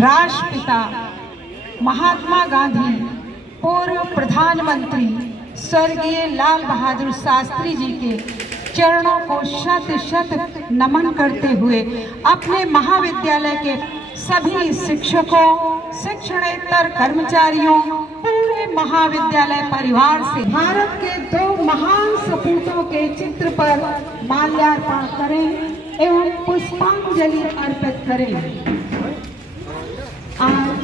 राष्ट्रपिता महात्मा गांधी, पूर्व प्रधानमंत्री स्वर्गीय लाल बहादुर शास्त्री जी के चरणों को शत शत नमन करते हुए अपने महाविद्यालय के सभी शिक्षकों, शिक्षणेतर कर्मचारियों, पूरे महाविद्यालय परिवार से भारत के 2 महान सपूतों के चित्र पर माल्यार्पण करें एवं पुष्पांजलि अर्पित करें। आज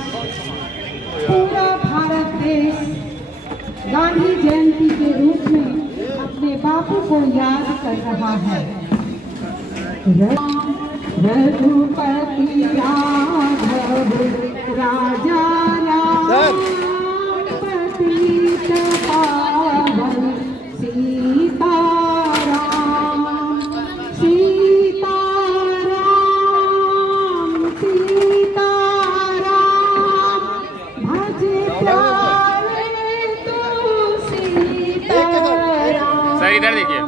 पूरा भारत देश गांधी जयंती के रूप में अपने बापू को याद कर रहा है। रघुपति राघव राजा राम पतित पावन सीता राम सीता राम सीता राम भज प्यारे तो सीता राम। सर इधर देखिए।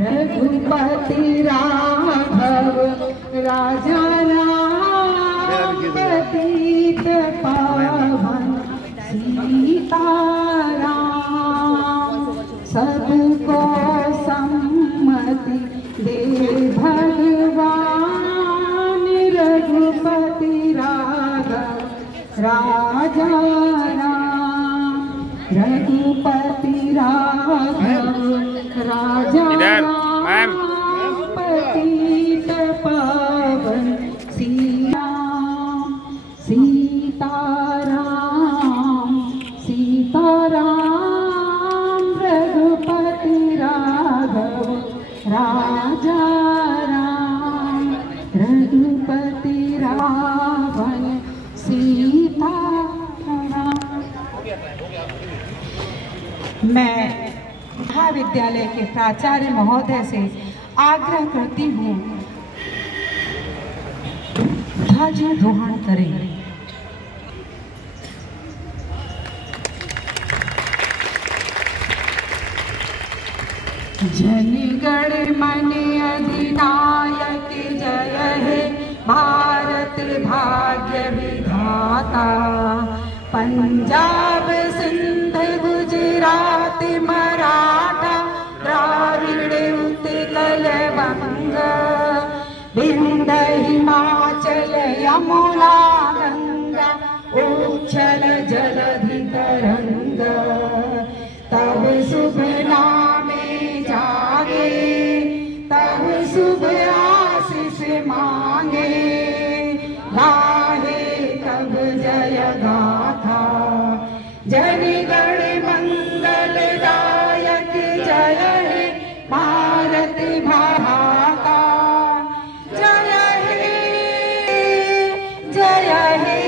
रघुपति राघव राजा राम पतित पावन सीता राम सबको सम्मति दे भगवान। रघुपति राघव राजा राम रघुपति राघव राजा राम पतित पावन सीता राम सीता राम रघुपति राघव राजा राम रघुपति राघव सीता राम। मैं महाविद्यालय के प्राचार्य महोदय से आग्रह करती हूँ, ध्वजारोहण करें। जनगण मन अधिनायक जय हे भारत भाग्य विधाता। पंजाब सिंध गुजरात मराठा द्राविड़ उत्कल बंग विंध्य हिमाचल यमुना गंगा उच्छल जलधि तरंग। तब शुभ नामे जागे तब शुभ आशीष मांगे। गाहे तब जय गाथा जनगण मंगलदायक जय हे भारत भाता। जय हे जय हे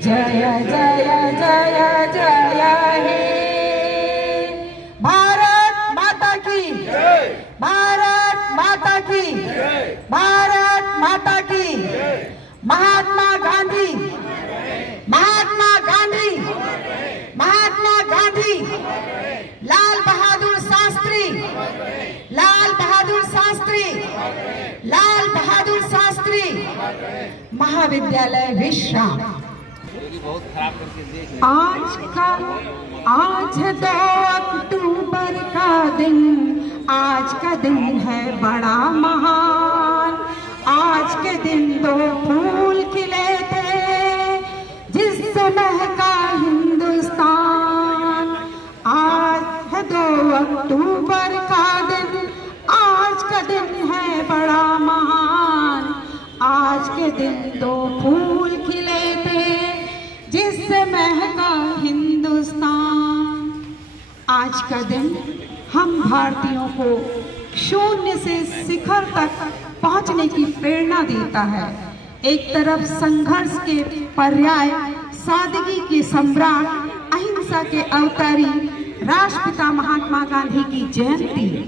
जय जय जय जय हे। भारत माता की भारत माता की भारत माता की। महात्मा गांधी महात्मा गांधी महात्मा गांधी लाल बहादुर शास्त्री लाल बहादुर शास्त्री लाल बहादुर शास्त्री। महाविद्यालय विश्राम। आज 2 अक्टूबर का दिन, आज का दिन है बड़ा महान। आज के दिन 2 फूल खिले थे जिससे महका हिंदुस्तान। आज है 2 अक्टूबर का दिन, आज का दिन है बड़ा महान। आज के दिन 2 फूल खिले थे जिससे महका हिंदुस्तान। आज का दिन हम भारतीयों को शून्य से शिखर तक पहुंचने की प्रेरणा देता है। एक तरफ संघर्ष के पर्याय, सादगी के सम्राट, अहिंसा के अवतारी राष्ट्रपिता महात्मा गांधी की जयंती,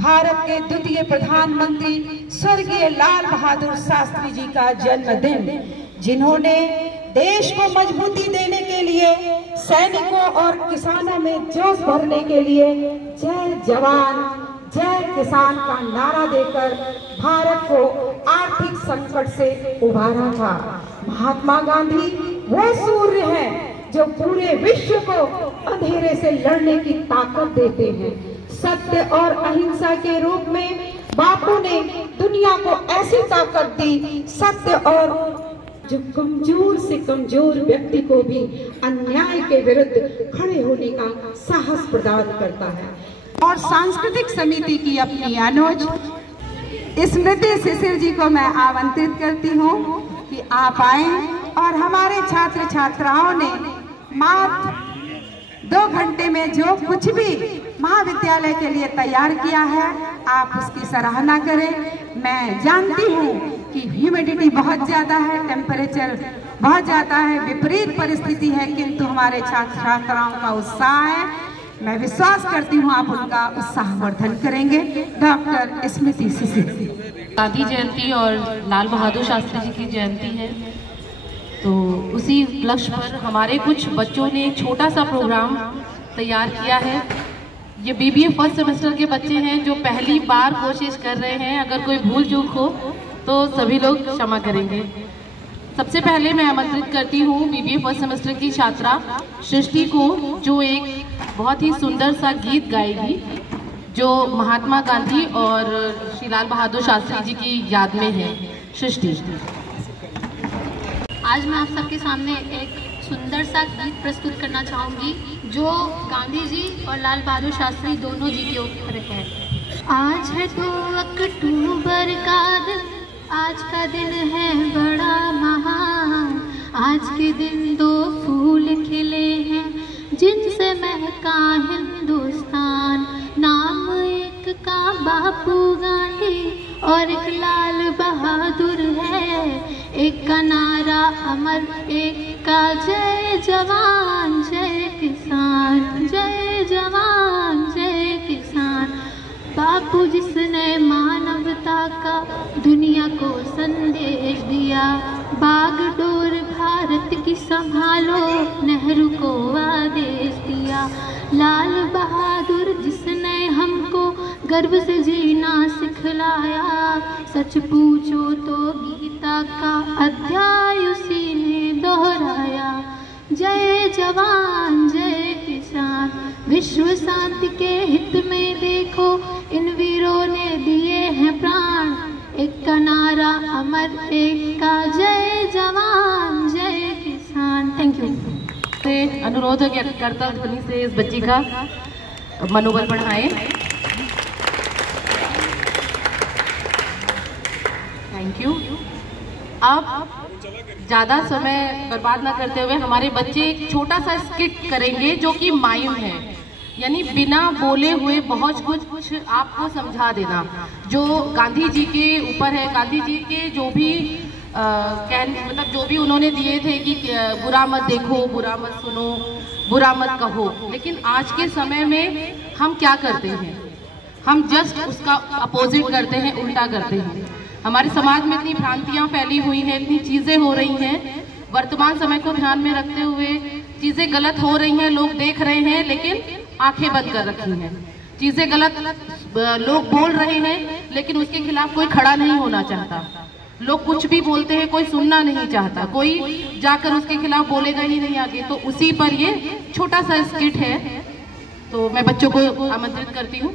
भारत के द्वितीय प्रधानमंत्री स्वर्गीय लाल बहादुर शास्त्री जी का जन्मदिन, जिन्होंने देश को मजबूती देने के लिए, सैनिकों और किसानों में जोश भरने के लिए जय जवान जय किसान का नारा देकर भारत को आर्थिक संकट से उबारा था। महात्मा गांधी वो सूर्य हैं जो पूरे विश्व को अंधेरे से लड़ने की ताकत देते हैं। सत्य और अहिंसा के रूप में बापू ने दुनिया को ऐसी ताकत दी, सत्य और जो कमजोर से कमजोर व्यक्ति को भी अन्याय के विरुद्ध खड़े होने का साहस प्रदान करता है। और सांस्कृतिक समिति की अपनी अनुज स्मृति शिशिर जी को मैं आमंत्रित करती हूँ कि आप आए और हमारे छात्र छात्राओं ने मात्र 2 घंटे में जो कुछ भी महाविद्यालय के लिए तैयार किया है, आप उसकी सराहना करें। मैं जानती हूँ कि ह्यूमिडिटी बहुत ज़्यादा है, टेम्परेचर बहुत ज़्यादा है, विपरीत परिस्थिति है, किंतु हमारे छात्र छात्राओं का उत्साह है। मैं विश्वास करती हूँ आप उनका उत्साहवर्धन करेंगे। डॉक्टर स्मृति शिशिर। गांधी जयंती और लाल बहादुर शास्त्री जी की जयंती है, तो उसी उपलक्ष्य पर हमारे कुछ बच्चों ने एक छोटा सा प्रोग्राम तैयार किया है। ये बीबीए फर्स्ट सेमेस्टर के बच्चे हैं जो पहली बार कोशिश कर रहे हैं। अगर कोई भूल चूक हो तो सभी लोग क्षमा करेंगे। सबसे पहले मैं आमंत्रित करती हूँ बीबीए फर्स्ट सेमेस्टर की छात्रा सृष्टि को, जो एक बहुत ही सुंदर सा गीत गाएगी जो महात्मा गांधी और श्री लाल बहादुर शास्त्री जी की याद में है। सृष्टि। आज मैं आप सबके सामने एक सुंदर सा गीत प्रस्तुत करना चाहूँगी जो गांधी जी और लाल बहादुर शास्त्री दोनों जी के ऊपर है। आज है 2 अक्टूबर का दिन, आज का दिन है बड़ा महान। आज के दिन 2 फूल खिले हैं जिनसे महका हिंदुस्तान। नाम एक का बापू गांधी और एक लाल बहादुर है। एक का नारा अमर, एक का जय जवान जय किसान, जय जवान जय किसान। बापू जिसने मानवता का दुनिया को संदेश दिया। बागडोर भारत की संभालो, नेहरू को आदेश दिया। लाल बहादुर जिसने हमको गर्व से जीना सिखलाया। सच पूछो तो गीता का अध्याय उसी ने दोहराया। जय जवान जय किसान, विश्व शांति के हित में देखो इन वीरों ने दिए हैं प्राण। एक का नारा अमर, एक का जय जवान जय किसान। Thank you. अनुरोध करता ध्वनि से इस बच्ची का मनोबल बढ़ाएं। Thank you. अब ज़्यादा समय बर्बाद ना करते हुए हमारे बच्चे एक छोटा सा स्किट करेंगे जो कि माइम है, यानी बिना बोले हुए बहुत कुछ आपको समझा देना, जो गांधी जी के ऊपर है। गांधी जी के जो भी मतलब जो भी उन्होंने दिए थे कि बुरा मत देखो, बुरा मत सुनो, बुरा मत कहो। लेकिन आज के समय में हम क्या करते हैं, हम जस्ट उसका अपोजिट करते हैं, उल्टा करते हैं। हमारे समाज में इतनी भ्रांतियां फैली हुई हैं, इतनी चीजें हो रही हैं। वर्तमान समय को ध्यान में रखते हुए चीजें गलत हो रही हैं, लोग देख रहे हैं लेकिन आंखें बंद कर रखी हैं। चीजें गलत लोग बोल रहे हैं लेकिन उसके खिलाफ कोई खड़ा नहीं होना चाहता। लोग कुछ भी बोलते हैं, कोई सुनना नहीं चाहता, कोई जाकर उसके खिलाफ बोलेगा ही नहीं आगे। तो उसी पर ये छोटा सा स्किट है, तो मैं बच्चों को आमंत्रित करती हूँ।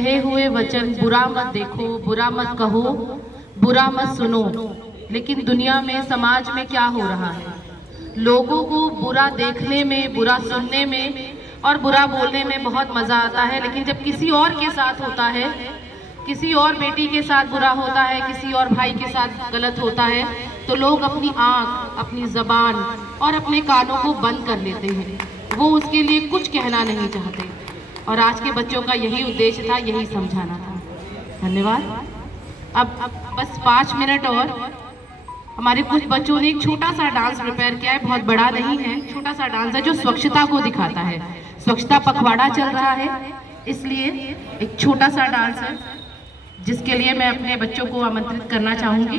कहे हुए वचन बुरा मत देखो, बुरा मत कहो, बुरा मत सुनो। लेकिन दुनिया में, समाज में क्या हो रहा है? लोगों को बुरा देखने में, बुरा सुनने में और बुरा बोलने में बहुत मजा आता है, लेकिन जब किसी और के साथ होता है, किसी और बेटी के साथ बुरा होता है, किसी और भाई के साथ गलत होता है, तो लोग अपनी आंख, अपनी जबान और अपने कानों को बंद कर लेते हैं। वो उसके लिए कुछ कहना नहीं चाहते। और आज के बच्चों का यही उद्देश्य था, यही समझाना था। धन्यवाद। अब बस 5 मिनट और हमारे कुछ बच्चों ने एक छोटा सा डांस प्रिपेयर किया है, बहुत बड़ा नहीं है, छोटा सा डांस है जो स्वच्छता को दिखाता है। स्वच्छता पखवाड़ा चल रहा है, इसलिए एक छोटा सा डांस है जिसके लिए मैं अपने बच्चों को आमंत्रित करना चाहूंगी।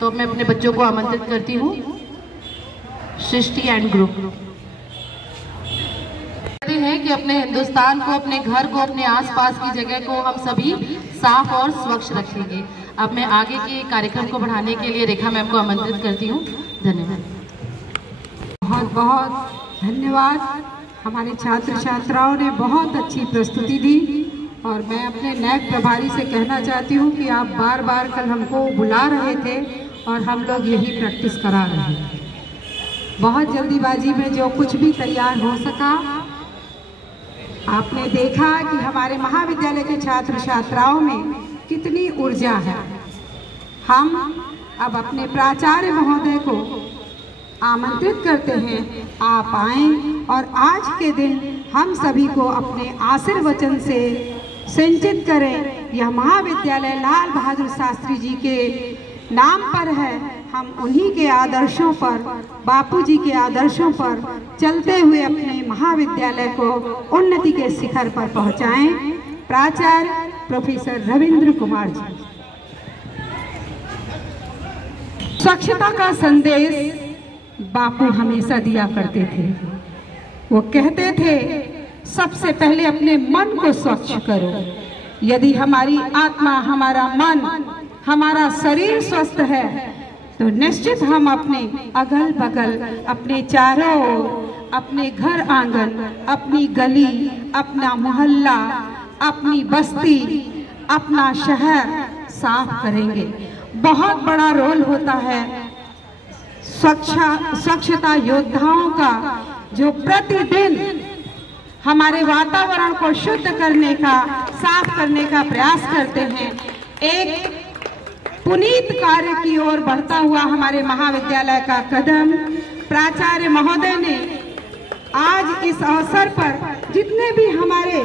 तो मैं अपने बच्चों को आमंत्रित करती हूँ। सृष्टि एंड ग्रुप कहते हैं कि अपने हिंदुस्तान को, अपने घर को, अपने आसपास की जगह को हम सभी साफ और स्वच्छ रखेंगे। अब मैं आगे के कार्यक्रम को बढ़ाने के लिए रेखा मैम को आमंत्रित करती हूँ। धन्यवाद। बहुत बहुत धन्यवाद। हमारे छात्र छात्राओं ने बहुत अच्छी प्रस्तुति दी और मैं अपने नैक प्रभारी से कहना चाहती हूँ कि आप बार बार कल हमको बुला रहे थे और हम लोग यही प्रैक्टिस करा रहे हैं। बहुत जल्दीबाजी में जो कुछ भी तैयार हो सका, आपने देखा कि हमारे महाविद्यालय के छात्र छात्राओं में कितनी ऊर्जा है। हम अब अपने प्राचार्य महोदय को आमंत्रित करते हैं, आप आएं और आज के दिन हम सभी को अपने आशीर्वचन से सिंचित करें। यह महाविद्यालय लाल बहादुर शास्त्री जी के नाम पर है। हम उन्हीं के आदर्शों पर, बापूजी के आदर्शों पर चलते हुए अपने महाविद्यालय को उन्नति के शिखर पर पहुंचाएं। प्राचार्य प्रोफेसर रविंद्र कुमार जी। स्वच्छता का संदेश बापू हमेशा दिया करते थे। वो कहते थे सबसे पहले अपने मन को स्वच्छ करो। यदि हमारी आत्मा, हमारा मन, हमारा शरीर स्वस्थ है तो निश्चित हम अपने अगल बगल, अपने चारों ओर, अपने घर आंगन, अपनी गली, अपना मोहल्ला, अपनी बस्ती, अपना शहर साफ करेंगे। बहुत बड़ा रोल होता है स्वच्छता योद्धाओं का, जो प्रतिदिन हमारे वातावरण को शुद्ध करने का, साफ करने का प्रयास करते हैं। एक पुनीत कार्य की ओर बढ़ता हुआ हमारे महाविद्यालय का कदम प्राचार्य महोदय ने आज इस अवसर पर जितने भी हमारे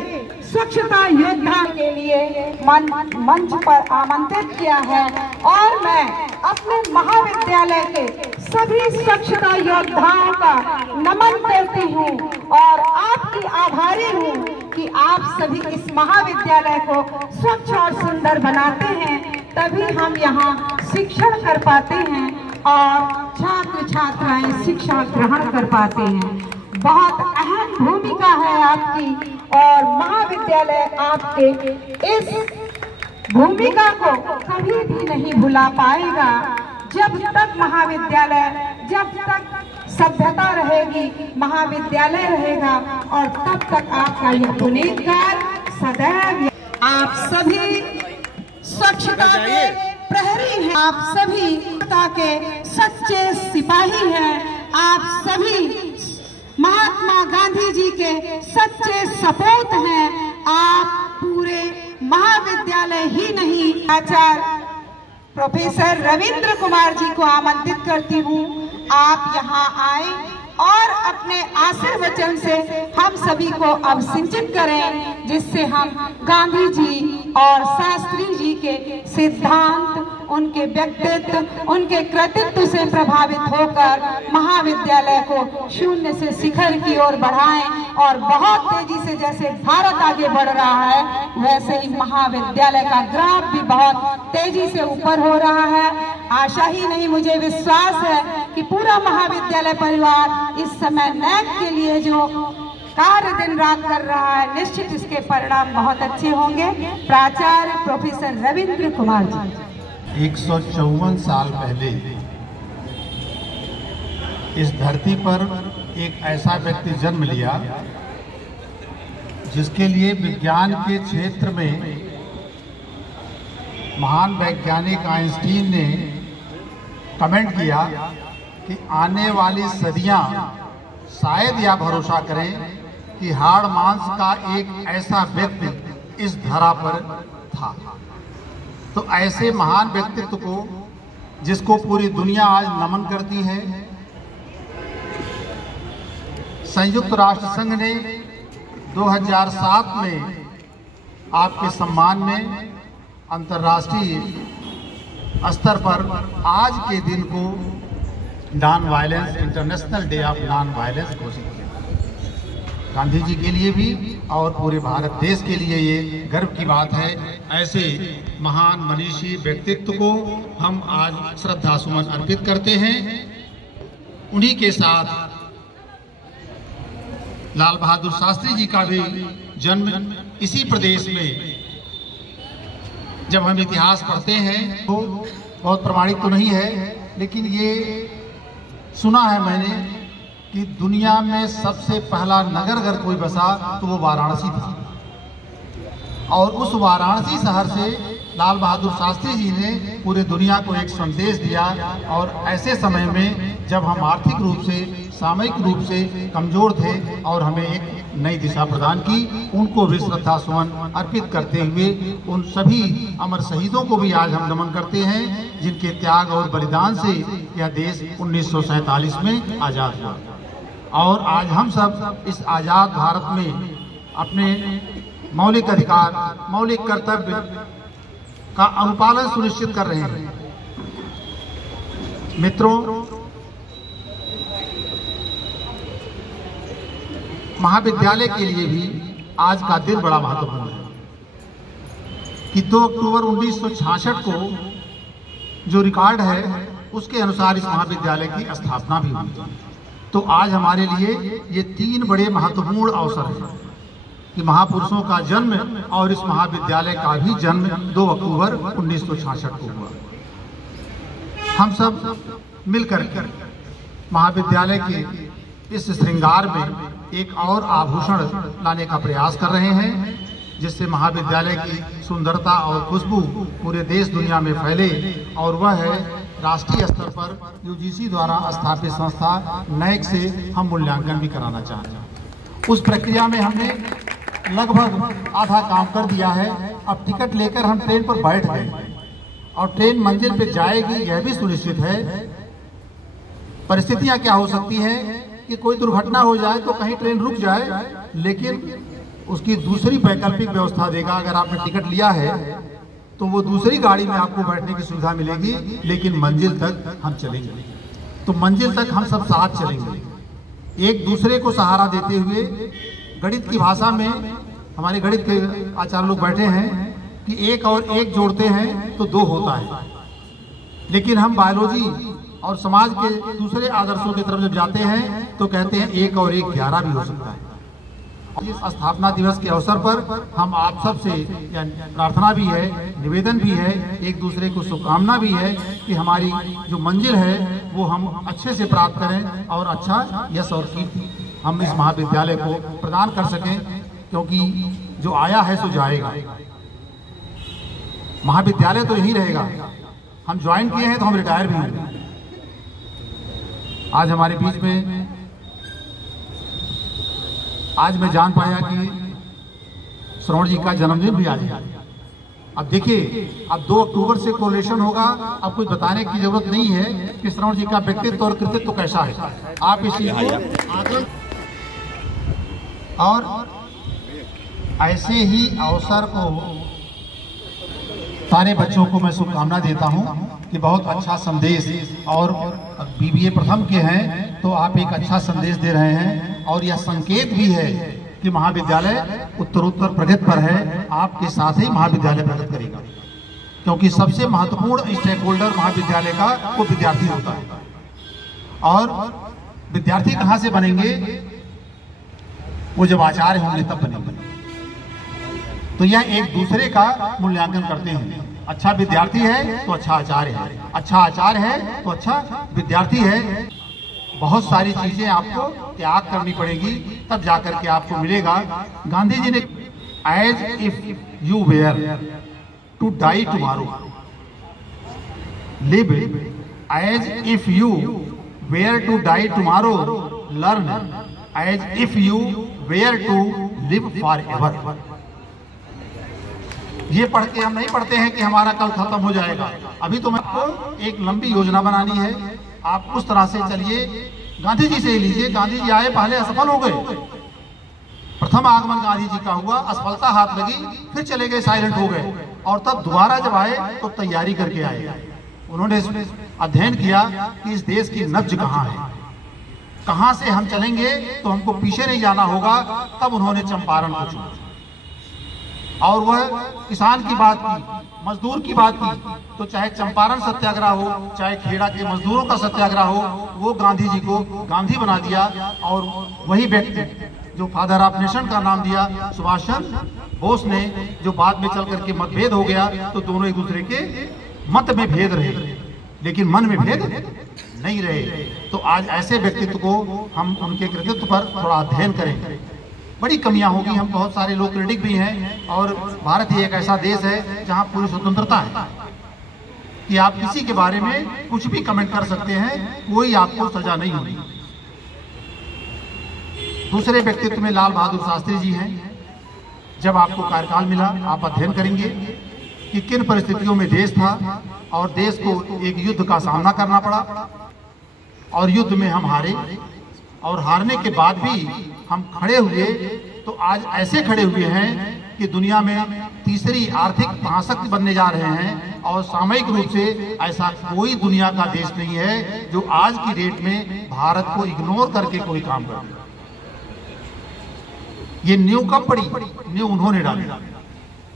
स्वच्छता योद्धा के लिए मंच पर आमंत्रित किया है, और मैं अपने महाविद्यालय के सभी स्वच्छता योद्धाओं का नमन करती हूँ और आपकी आभारी हूँ कि आप सभी इस महाविद्यालय को स्वच्छ और सुंदर बनाते हैं, तभी हम यहाँ शिक्षण कर पाते हैं और छात्र छात्राएं शिक्षा ग्रहण कर पाते हैं। बहुत अहम भूमिका है आपकी और महाविद्यालय आपके इस भूमिका को कभी भी नहीं भुला पाएगा। जब तक महाविद्यालय, जब तक सभ्यता रहेगी, महाविद्यालय रहेगा और तब तक आपका यह पुनीत कार्य सदैव। आप सभी स्वच्छता के प्रहरी हैं, आप सभी स्वच्छता के सच्चे सिपाही हैं, आप सभी महात्मा गांधी जी के सच्चे सपूत हैं। आप पूरे महाविद्यालय ही नहीं, आचार्य प्रोफेसर रविंद्र कुमार जी को आमंत्रित करती हूँ। आप यहाँ आए और अपने आशीर्वचन से हम सभी को अब सिंचित करें, जिससे हम गांधी जी और शास्त्री जी के सिद्धांत, उनके व्यक्तित्व, उनके कृतित्व से प्रभावित होकर महाविद्यालय को शून्य से शिखर की ओर बढ़ाएं। और बहुत तेजी से जैसे भारत आगे बढ़ रहा है, वैसे ही महाविद्यालय का ग्राफ भी बहुत तेजी से ऊपर हो रहा है। आशा ही नहीं, मुझे विश्वास है कि पूरा महाविद्यालय परिवार इस समय नैक के लिए जो कार्य दिन रात कर रहा है, निश्चित इसके परिणाम बहुत अच्छे होंगे। प्राचार्य प्रोफेसर रविंद्र कुमार जी। 154 साल पहले इस धरती पर एक ऐसा व्यक्ति जन्म लिया जिसके लिए विज्ञान के क्षेत्र में महान वैज्ञानिक आइंस्टीन ने कमेंट किया कि आने वाली सदियां शायद यह भरोसा करें कि हाड़ मांस का एक ऐसा व्यक्ति इस धरा पर था। तो ऐसे महान व्यक्तित्व को, जिसको पूरी दुनिया आज नमन करती है, संयुक्त राष्ट्र संघ ने 2007 में आपके सम्मान में अंतर्राष्ट्रीय स्तर पर आज के दिन को non violence, international day of non violence घोषित किया। गांधी जी के लिए भी और पूरे भारत देश के लिए ये गर्व की बात है। ऐसे महान मनीषी व्यक्तित्व को हम आज श्रद्धा सुमन अर्पित करते हैं। उन्हीं के साथ लाल बहादुर शास्त्री जी का भी जन्म इसी प्रदेश में, जब हम इतिहास पढ़ते हैं तो बहुत प्रमाणित तो नहीं है, लेकिन ये सुना है मैंने कि दुनिया में सबसे पहला नगर अगर कोई बसा तो वो वाराणसी था। और उस वाराणसी शहर से लाल बहादुर शास्त्री जी ने पूरे दुनिया को एक संदेश दिया। और ऐसे समय में जब हम आर्थिक रूप से, सामयिक रूप से कमजोर थे और हमें एक नई दिशा प्रदान की, उनको भी श्रद्धा सुमन अर्पित करते हुए उन सभी अमर शहीदों को भी आज हम नमन करते हैं, जिनके त्याग और बलिदान से यह देश 1947 में आज़ाद हुआ। और आज हम सब इस आज़ाद भारत में अपने मौलिक अधिकार, मौलिक कर्तव्य का अनुपालन सुनिश्चित कर रहे हैं। मित्रों, महाविद्यालय के लिए भी आज का दिन बड़ा महत्वपूर्ण है कि 2 अक्टूबर 1966 को जो रिकॉर्ड है उसके अनुसार इस महाविद्यालय की स्थापना भी हुई। तो आज हमारे लिए ये 3 बड़े महत्वपूर्ण अवसर हैं कि महापुरुषों का जन्म और इस महाविद्यालय का भी जन्म 2 अक्टूबर 1966 को हुआ। हम सब मिलकर महाविद्यालय के इस श्रृंगार में एक और आभूषण लाने का प्रयास कर रहे हैं, जिससे महाविद्यालय की सुंदरता और खुशबू पूरे देश दुनिया में फैले। और वह है राष्ट्रीय स्तर पर यूजीसी द्वारा स्थापित संस्था नैक से हम मूल्यांकन भी कराना चाहते हैं। उस प्रक्रिया में हमने लगभग आधा काम कर दिया है। अब टिकट लेकर हम ट्रेन पर बैठ गए और ट्रेन मंजिल पे जाएगी यह भी सुनिश्चित है। परिस्थितियां क्या हो सकती हैं कि कोई दुर्घटना हो जाए तो कहीं ट्रेन रुक जाए, लेकिन उसकी दूसरी वैकल्पिक व्यवस्था देगा। अगर आपने टिकट लिया है तो वो दूसरी गाड़ी में आपको बैठने की सुविधा मिलेगी, लेकिन मंजिल तक हम चलेंगे। तो मंजिल तक हम सब साथ चलेंगे, एक दूसरे को सहारा देते हुए। गणित की भाषा में हमारे गणित के आचार्य लोग बैठे हैं कि 1 और 1 जोड़ते हैं तो 2 होता है, लेकिन हम बायोलॉजी और समाज के दूसरे आदर्शों की तरफ जब जाते हैं तो कहते हैं 1 और 1 11 भी हो सकता है। इस स्थापना दिवस के अवसर पर हम आप सब से प्रार्थना भी है, निवेदन भी है, एक दूसरे को शुभकामना भी है कि हमारी जो मंजिल है वो हम अच्छे से प्राप्त करें और अच्छा यश और कीर्ति हम इस महाविद्यालय को प्रदान कर सकें, क्योंकि जो आया है सो जाएगा। महाविद्यालय तो यही रहेगा। हम ज्वाइन किए हैं तो हम रिटायर भी होंगे। आज हमारे बीच में आज मैं जान पाया कि श्रवण जी का जन्मदिन भी आज है। अब देखिए, अब 2 अक्टूबर से कोरिलेशन होगा। अब कुछ बताने की जरूरत नहीं है कि श्रवण जी का व्यक्तित्व और कृतित्व कैसा है। आप इस चीज को और ऐसे ही अवसर को सारे बच्चों को मैं शुभकामना देता हूं कि बहुत अच्छा संदेश, और BBA प्रथम के हैं तो आप एक अच्छा संदेश दे रहे हैं। और यह संकेत भी है कि महाविद्यालय उत्तरोत्तर प्रगति पर है। आपके साथ ही महाविद्यालय प्रगति करेगा, क्योंकि सबसे महत्वपूर्ण स्टेक होल्डर महाविद्यालय का वो विद्यार्थी होता है। और विद्यार्थी कहाँ से बनेंगे? वो जब आचार्य होंगे तब बनेंगे। तो यह एक दूसरे का मूल्यांकन करते हैं। अच्छा विद्यार्थी है तो अच्छा आचार्य है, अच्छा आचार्य है तो अच्छा विद्यार्थी है। बहुत सारी चीजें आपको त्याग करनी पड़ेगी, तब जाकर के आपको मिलेगा। गांधी जी ने as if you were to die tomorrow, live as if you were to die tomorrow, learn as if you were to live forever. ये पढ़ के हम नहीं पढ़ते हैं कि हमारा कल खत्म हो जाएगा। अभी तो आपको एक लंबी योजना बनानी है, आप उस तरह से चलिए। गांधी जी से लीजिए, गांधी जी आए, पहले असफल हो गए, प्रथम आगमन गांधी जी का हुआ, असफलता हाथ लगी, फिर चले गए, साइलेंट हो गए, और तब दोबारा जब आए तो तैयारी करके आए। उन्होंने अध्ययन किया कि इस देश की नब्ज कहाँ है, कहाँ से हम चलेंगे तो हमको पीछे नहीं जाना होगा। तब उन्होंने चंपारण को चुना और वह किसान की बात की, मजदूर की बात की। तो चाहे चंपारण सत्याग्रह हो, चाहे खेड़ा के मजदूरों का सत्याग्रह हो, वो गांधी जी को गांधी बना दिया। और वही व्यक्ति जो फादर ऑफ नेशन का नाम दिया सुभाष चंद्र बोस ने, जो बाद में चल करके मतभेद हो गया, तो दोनों एक दूसरे के मत में भेद रहे लेकिन मन में भेद नहीं रहे। तो आज ऐसे व्यक्तित्व को हम उनके कृतित्व पर थोड़ा अध्ययन करें। बड़ी कमियां होगी, हम बहुत सारे लोग क्रिटिक भी हैं, और भारत ही एक ऐसा देश है जहां पूरी स्वतंत्रता है कि आप किसी के बारे में कुछ भी कमेंट कर सकते हैं, कोई आपको सजा नहीं होगी। दूसरे व्यक्तित्व में लाल बहादुर शास्त्री जी हैं। जब आपको कार्यकाल मिला, आप अध्ययन करेंगे कि किन परिस्थितियों में देश था और देश को एक युद्ध का सामना करना पड़ा, और युद्ध में हम हारे, और हारने के बाद भी हम खड़े हुए। तो आज ऐसे खड़े हुए हैं कि दुनिया में तीसरी आर्थिक महाशक्ति बनने जा रहे हैं, और सामयिक रूप से ऐसा कोई दुनिया का देश नहीं है जो आज की डेट में भारत को इग्नोर करके कोई काम करे। ये नींव कब पड़ी? नींव उन्होंने डाली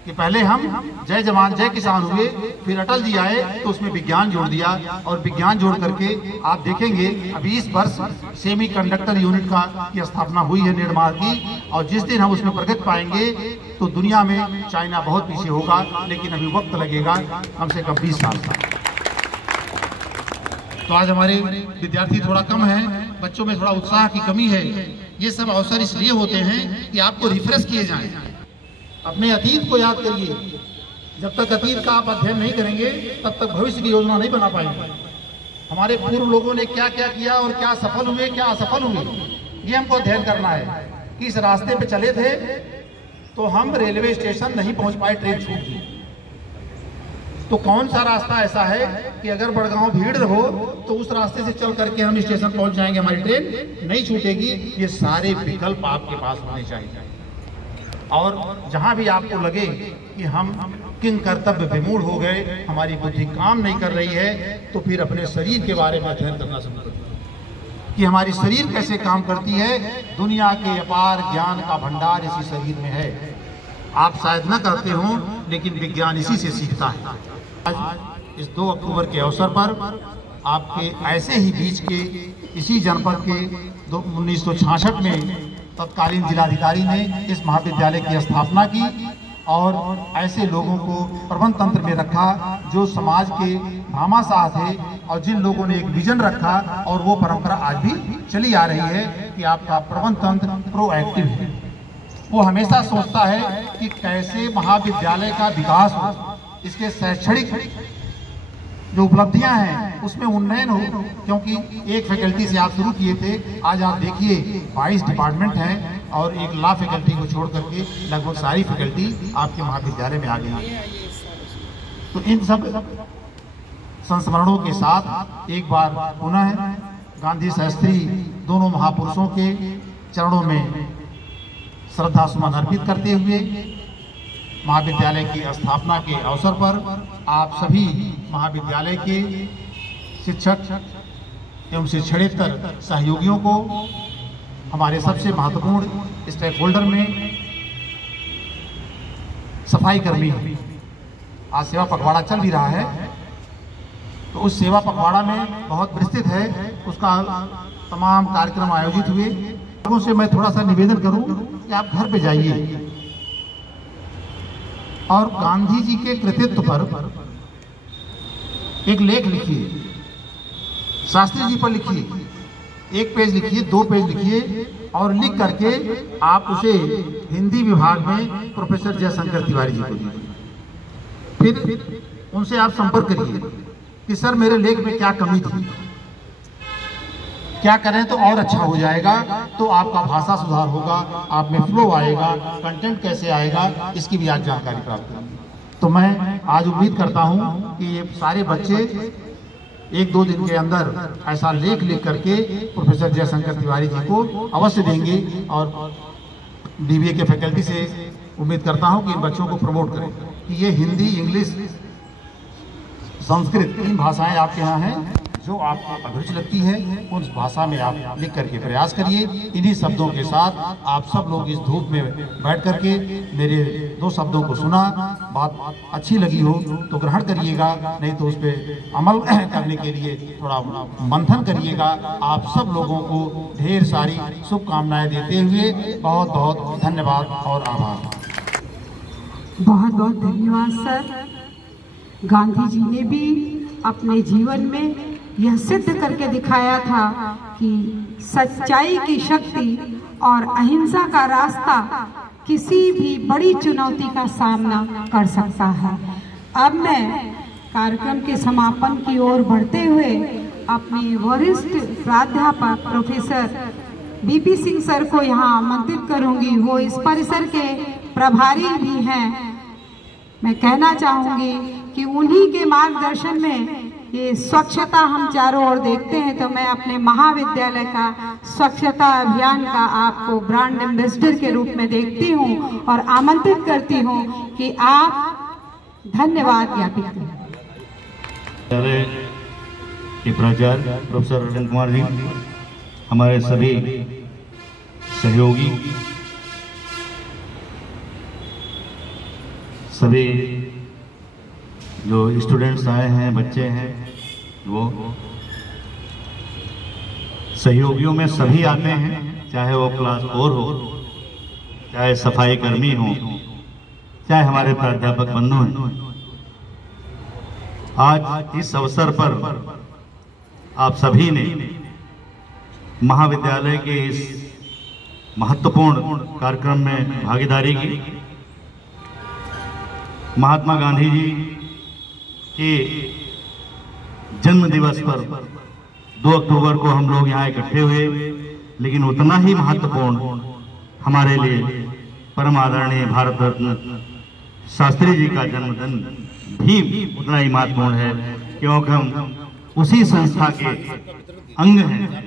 कि पहले हम जय जवान जय किसान हुए, फिर अटल जी आए तो उसमें विज्ञान जोड़ दिया, और विज्ञान जोड़ करके आप देखेंगे अभी इस वर्ष सेमी कंडक्टर यूनिट की स्थापना हुई है, निर्माण की। और जिस दिन हम उसमें प्रगति पाएंगे तो दुनिया में चाइना बहुत पीछे होगा, लेकिन अभी वक्त लगेगा, कम से कम 20 साल का। तो आज हमारे विद्यार्थी थोड़ा कम है, बच्चों में थोड़ा उत्साह की कमी है। ये सब अवसर इसलिए होते हैं कि आपको रिफ्रेश किए जाएं, अपने अतीत को याद करिए। जब तक अतीत का आप अध्ययन नहीं करेंगे, तब तक भविष्य की योजना नहीं बना पाएंगे। हमारे पूर्व लोगों ने क्या क्या किया और क्या सफल हुए, क्या असफल हुए, ये हमको अध्ययन करना है। इस रास्ते पे चले थे तो हम रेलवे स्टेशन नहीं पहुंच पाए, ट्रेन छूट गई। तो कौन सा रास्ता ऐसा है कि अगर बड़गांव भीड़ हो तो उस रास्ते से चल करके हम स्टेशन पहुंच जाएंगे, हमारी ट्रेन नहीं छूटेगी। ये सारे विकल्प आपके पास होने चाहिए। और जहां भी आपको लगे कि हम किन कर्तव्य विमूढ़ हो गए, हमारी बुद्धि काम नहीं कर रही है, तो फिर अपने शरीर के बारे में अध्ययन करना शुरू करें कि हमारी शरीर कैसे काम करती है। दुनिया के अपार ज्ञान का भंडार इसी शरीर में है। आप शायद न करते हो, लेकिन विज्ञान इसी से सीखता है। आज इस 2 अक्टूबर के अवसर पर आपके ऐसे ही बीच के इसी जनपद के 1966 में तत्कालीन जिलाधिकारी ने इस महाविद्यालय की स्थापना की, और ऐसे लोगों को प्रबंध तंत्र में रखा जो समाज के भामाशाह थे, और जिन लोगों ने एक विजन रखा, और वो परंपरा आज भी चली आ रही है कि आपका प्रबंध तंत्र प्रोएक्टिव है। वो हमेशा सोचता है कि कैसे महाविद्यालय का विकास हो, इसके शैक्षणिक जो उपलब्धियां हैं उसमें उन्नयन हो। क्योंकि एक फैकल्टी से आप शुरू किए थे, आज आप देखिए 22 डिपार्टमेंट हैं, और एक लॉ फैकल्टी को छोड़ करके लगभग सारी फैकल्टी आपके महाविद्यालय में आ गई। तो इन सब संस्मरणों के साथ एक बार पुनः गांधी शास्त्री दोनों महापुरुषों के चरणों में श्रद्धा सुमन अर्पित करते हुए महाविद्यालय की स्थापना के अवसर पर आप सभी महाविद्यालय के शिक्षक एवं शिक्षणेतर सहयोगियों को, हमारे सबसे महत्वपूर्ण स्टेक होल्डर में सफाई कर्मी, आज सेवा पखवाड़ा चल भी रहा है, तो उस सेवा पखवाड़ा में बहुत विस्तृत है, उसका तमाम कार्यक्रम आयोजित हुए। लोगों से मैं थोड़ा सा निवेदन करूं कि आप घर पे जाइए और गांधी जी के कृतित्व पर एक लेख लिखिए, शास्त्री जी पर लिखिए, 1 पेज लिखिए, 2 पेज लिखिए और लिख करके आप उसे हिंदी विभाग में प्रोफेसर जयशंकर तिवारी जी को दीजिए। फिर उनसे आप संपर्क करिए कि सर मेरे लेख में क्या कमी थी, क्या करें तो और अच्छा हो जाएगा, तो आपका भाषा सुधार होगा, आप में फ्लो आएगा, कंटेंट कैसे आएगा, इसकी भी आज जानकारी प्राप्त करेंगे। तो मैं आज उम्मीद करता हूं कि ये सारे बच्चे 1-2 दिन के अंदर ऐसा लेख लिख करके प्रोफेसर जयशंकर तिवारी जी को अवश्य देंगे और डीबीए के फैकल्टी से उम्मीद करता हूं कि इन बच्चों को प्रमोट करें कि ये हिंदी, इंग्लिश, संस्कृत 3 भाषाएं आपके यहाँ हैं, जो आपको अभिरुचि लगती है उस भाषा में आप लिख करके प्रयास करिए। इन्हीं शब्दों के साथ आप सब लोग इस धूप में बैठ करके मेरे 2 शब्दों को सुना, बात अच्छी लगी हो तो ग्रहण करिएगा, नहीं तो उस पर अमल करने के लिए थोड़ा मंथन करिएगा। आप सब लोगों को ढेर सारी शुभकामनाएं देते हुए बहुत बहुत धन्यवाद और आभार। बहुत बहुत धन्यवाद सर। गांधी जी ने भी अपने जीवन में यह सिद्ध करके दिखाया था कि सच्चाई की शक्ति और अहिंसा का रास्ता किसी भी बड़ी चुनौती का सामना कर सकता है। अब मैं कार्यक्रम के समापन की ओर बढ़ते हुए अपने वरिष्ठ प्राध्यापक प्रोफेसर बीपी सिंह सर को यहाँ आमंत्रित करूंगी। वो इस परिसर के प्रभारी भी हैं। मैं कहना चाहूंगी कि उन्हीं के मार्गदर्शन में ये स्वच्छता हम चारों ओर देखते हैं, तो मैं अपने महाविद्यालय का स्वच्छता अभियान का आपको ब्रांड एम्बेसडर के रूप में देखती हूं और आमंत्रित करती हूं कि आप धन्यवाद ज्ञापित करें। विद्यालय के प्राचार्य प्रोफेसर अरविंद कुमार जी, हमारे सभी सहयोगी, सभी जो स्टूडेंट्स आए हैं, बच्चे हैं, वो सहयोगियों में सभी आते हैं, चाहे वो क्लास 4 हो, चाहे सफाई कर्मी हो, चाहे हमारे प्राध्यापक बंधु हैं। आज इस अवसर पर आप सभी ने महाविद्यालय के इस महत्वपूर्ण कार्यक्रम में भागीदारी की। महात्मा गांधी जी के जन्म दिवस पर 2 अक्टूबर को हम लोग यहाँ इकट्ठे हुए, लेकिन उतना ही महत्वपूर्ण हमारे लिए परम आदरणीय भारत रत्न शास्त्री जी का जन्मदिन भी उतना ही महत्वपूर्ण है, क्योंकि हम उसी संस्था के अंग हैं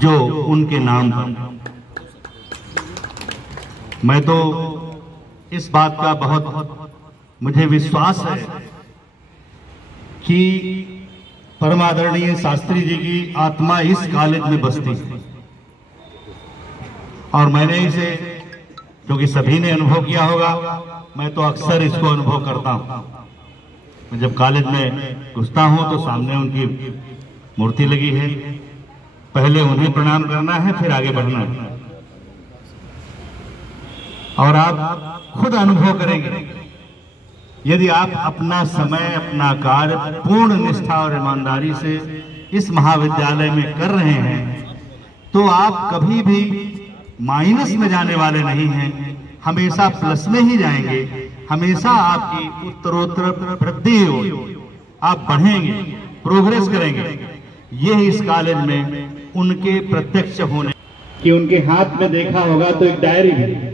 जो उनके नाम पर। मैं तो इस बात का बहुत मुझे विश्वास है कि परम आदरणीय शास्त्री जी की आत्मा इस कॉलेज में बसती है, और मैंने इसे, क्योंकि सभी ने अनुभव किया होगा, मैं तो अक्सर इसको अनुभव करता हूँ। मैं जब कॉलेज में घुसता हूँ तो सामने उनकी मूर्ति लगी है, पहले उन्हें प्रणाम करना है, फिर आगे बढ़ना है। और आप खुद अनुभव करेंगे, यदि आप अपना समय, अपना कार्य पूर्ण निष्ठा और ईमानदारी से इस महाविद्यालय में कर रहे हैं, तो आप कभी भी माइनस में जाने वाले नहीं हैं, हमेशा प्लस में ही जाएंगे। हमेशा आपकी उत्तरोत्तर वृद्धि होगी, आप बढ़ेंगे, प्रोग्रेस करेंगे। ये इस कॉलेज में उनके प्रत्यक्ष होने कि उनके हाथ में देखा होगा तो एक डायरी है।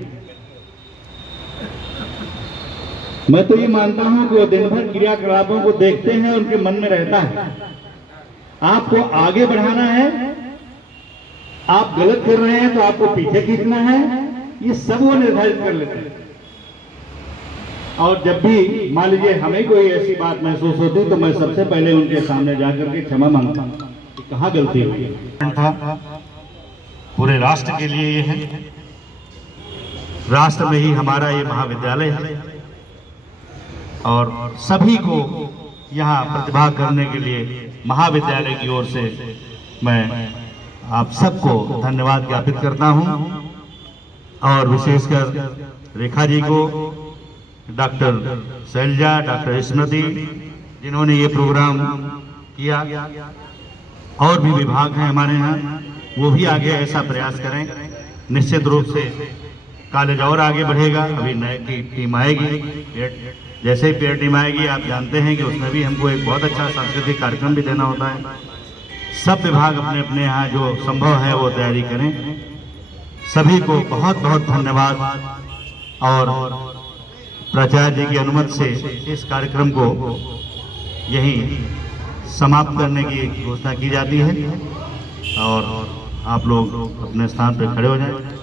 मैं तो ये मानता हूं कि वो दिन भर क्रियाकलापों को देखते हैं, उनके मन में रहता है। आपको आगे बढ़ाना है, आप गलत कर रहे हैं तो आपको पीछे खींचना है, ये सब वो निर्धारित कर लेते हैं। और जब भी मान लीजिए हमें कोई ऐसी बात महसूस होती तो मैं सबसे पहले उनके सामने जाकर के क्षमा मांगता हूं कि कहाँ गलती हुई था। पूरे राष्ट्र के लिए ये है, राष्ट्र में ही हमारा ये महाविद्यालय है, और सभी को यहाँ प्रतिभा करने के लिए महाविद्यालय की ओर से मैं आप सबको धन्यवाद ज्ञापित करता हूँ। और विशेषकर रेखा जी को, डॉक्टर शैलजा, डॉक्टर स्मृति, जिन्होंने ये प्रोग्राम किया, और भी विभाग हैं हमारे यहाँ, वो भी आगे ऐसा प्रयास करें। निश्चित रूप से कॉलेज और आगे बढ़ेगा। अभी नए की टीम आएगी, जैसे ही पेयर टीम आएगी आप जानते हैं कि उसमें भी हमको एक बहुत अच्छा सांस्कृतिक कार्यक्रम भी देना होता है। सब विभाग अपने अपने यहाँ जो संभव है वो तैयारी करें। सभी को बहुत बहुत धन्यवाद। और प्राचार्य जी की अनुमति से इस कार्यक्रम को यहीं समाप्त करने की घोषणा की जाती है और आप लोग अपने स्थान पर खड़े हो जाएं।